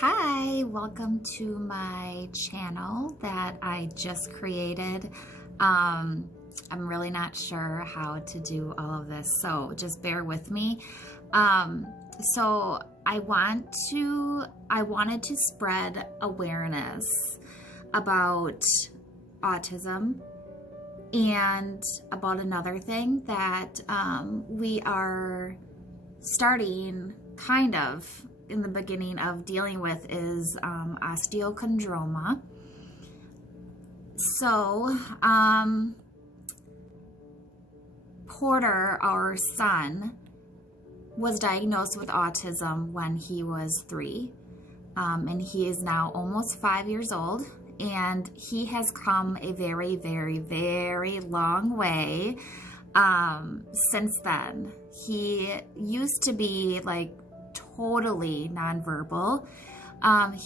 Hi, welcome to my channel that I just created. I'm really not sure how to do all of this, so just bear with me. So I wanted to spread awareness about autism and about another thing that we are starting kind of in the beginning of dealing with is osteocondroma. So Porter, our son, was diagnosed with autism when he was 3, and he is now almost 5 years old, and he has come a very, very, very long way since then. He used to be like totally nonverbal.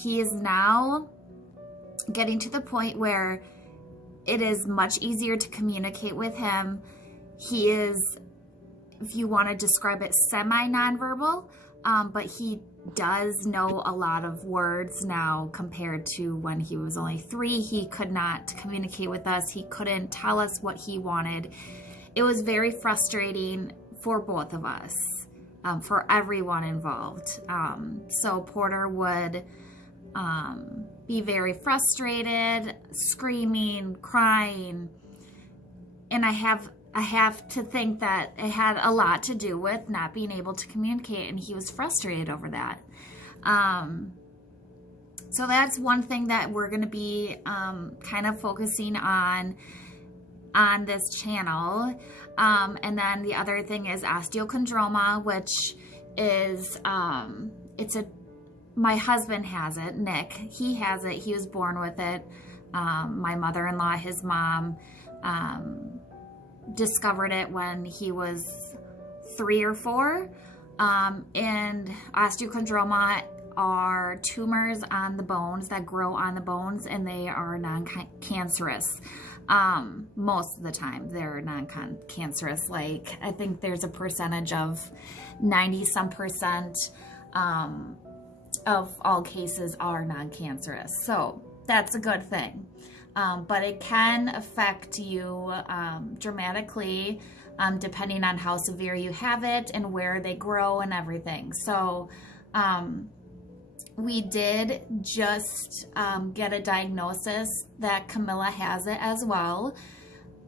He is now getting to the point where it is much easier to communicate with him. He is, if you want to describe it, semi-nonverbal, but he does know a lot of words now compared to when he was only 3. He could not communicate with us. He couldn't tell us what he wanted. It was very frustrating for both of us. For everyone involved. So Porter would be very frustrated, screaming, crying, and I have to think that it had a lot to do with not being able to communicate, and he was frustrated over that. So that's one thing that we're going to be kind of focusing on this channel. And then the other thing is osteocondroma, which is, my husband has it, Nick, he has it, he was born with it. My mother-in-law, his mom, discovered it when he was 3 or 4. And osteochondroma are tumors on the bones that grow on the bones, and they are non-cancerous. Most of the time they're non-cancerous. Like, I think there's a percentage of 90-some% of all cases are non-cancerous. So that's a good thing. But it can affect you dramatically depending on how severe you have it and where they grow and everything. So we did just get a diagnosis that Camilla has it as well.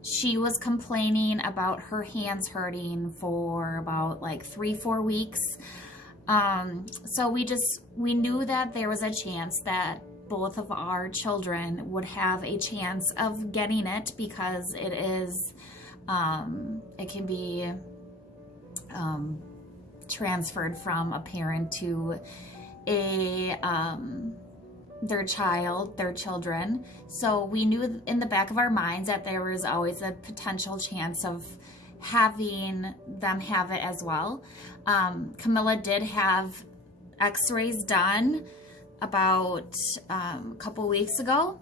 She was complaining about her hands hurting for about like 3-4 weeks. So we knew that there was a chance that both of our children would have a chance of getting it, because it is, it can be transferred from a parent to their children. So we knew in the back of our minds that there was always a potential chance of having them have it as well. Camilla did have x-rays done about a couple weeks ago,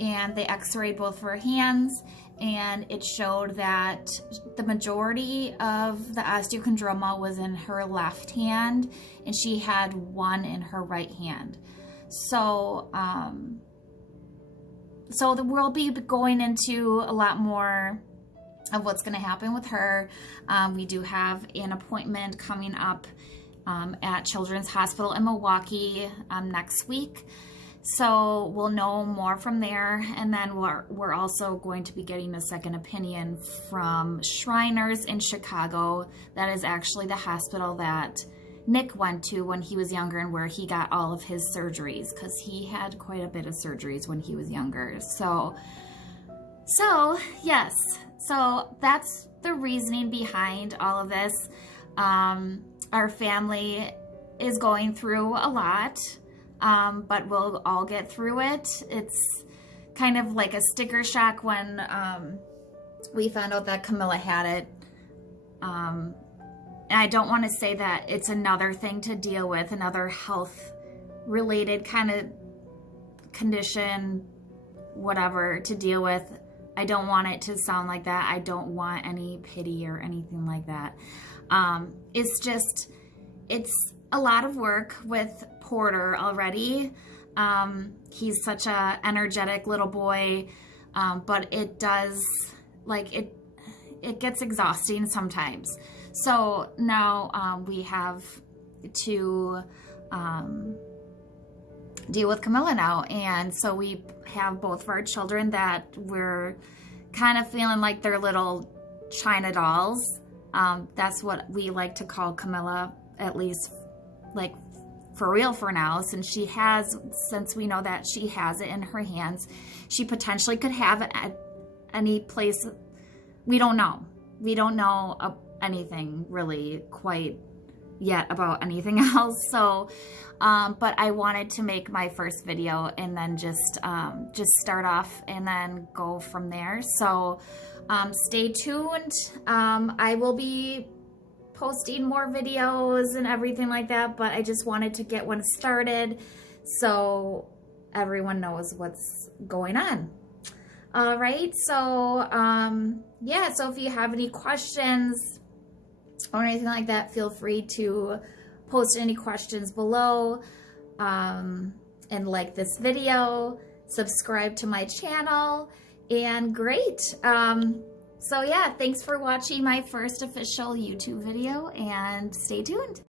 and they x-rayed both of her hands, and it showed that the majority of the osteochondroma was in her left hand, and she had one in her right hand. So, we'll be going into a lot more of what's going to happen with her. We do have an appointment coming up at Children's Hospital in Milwaukee next week. So we'll know more from there, and then we're also going to be getting a second opinion from Shriners in Chicago. That is actually the hospital that Nick went to when he was younger, and where he got all of his surgeries, because he had quite a bit of surgeries when he was younger. So yes, so that's the reasoning behind all of this. Our family is going through a lot. But we'll all get through it. It's kind of like a sticker shock when we found out that Camilla had it. And I don't want to say that it's another thing to deal with, another health-related kind of condition, whatever, to deal with. I don't want it to sound like that. I don't want any pity or anything like that. It's a lot of work with Porter already. He's such a energetic little boy, but it does, like, it gets exhausting sometimes. So now we have to deal with Camilla now, and so we have both of our children that we're kind of feeling like they're little China dolls. That's what we like to call Camilla, at least, like, for real for now, since we know that she has it in her hands. She potentially could have it at any place. We don't know. We don't know anything really quite yet about anything else. So, but I wanted to make my first video and then just start off and then go from there. So, stay tuned. I will be posting more videos and everything like that, but I just wanted to get one started so everyone knows what's going on. All right, so yeah, so if you have any questions or anything like that, feel free to post any questions below, and like this video, subscribe to my channel, and great. So yeah, thanks for watching my first official YouTube video, and stay tuned.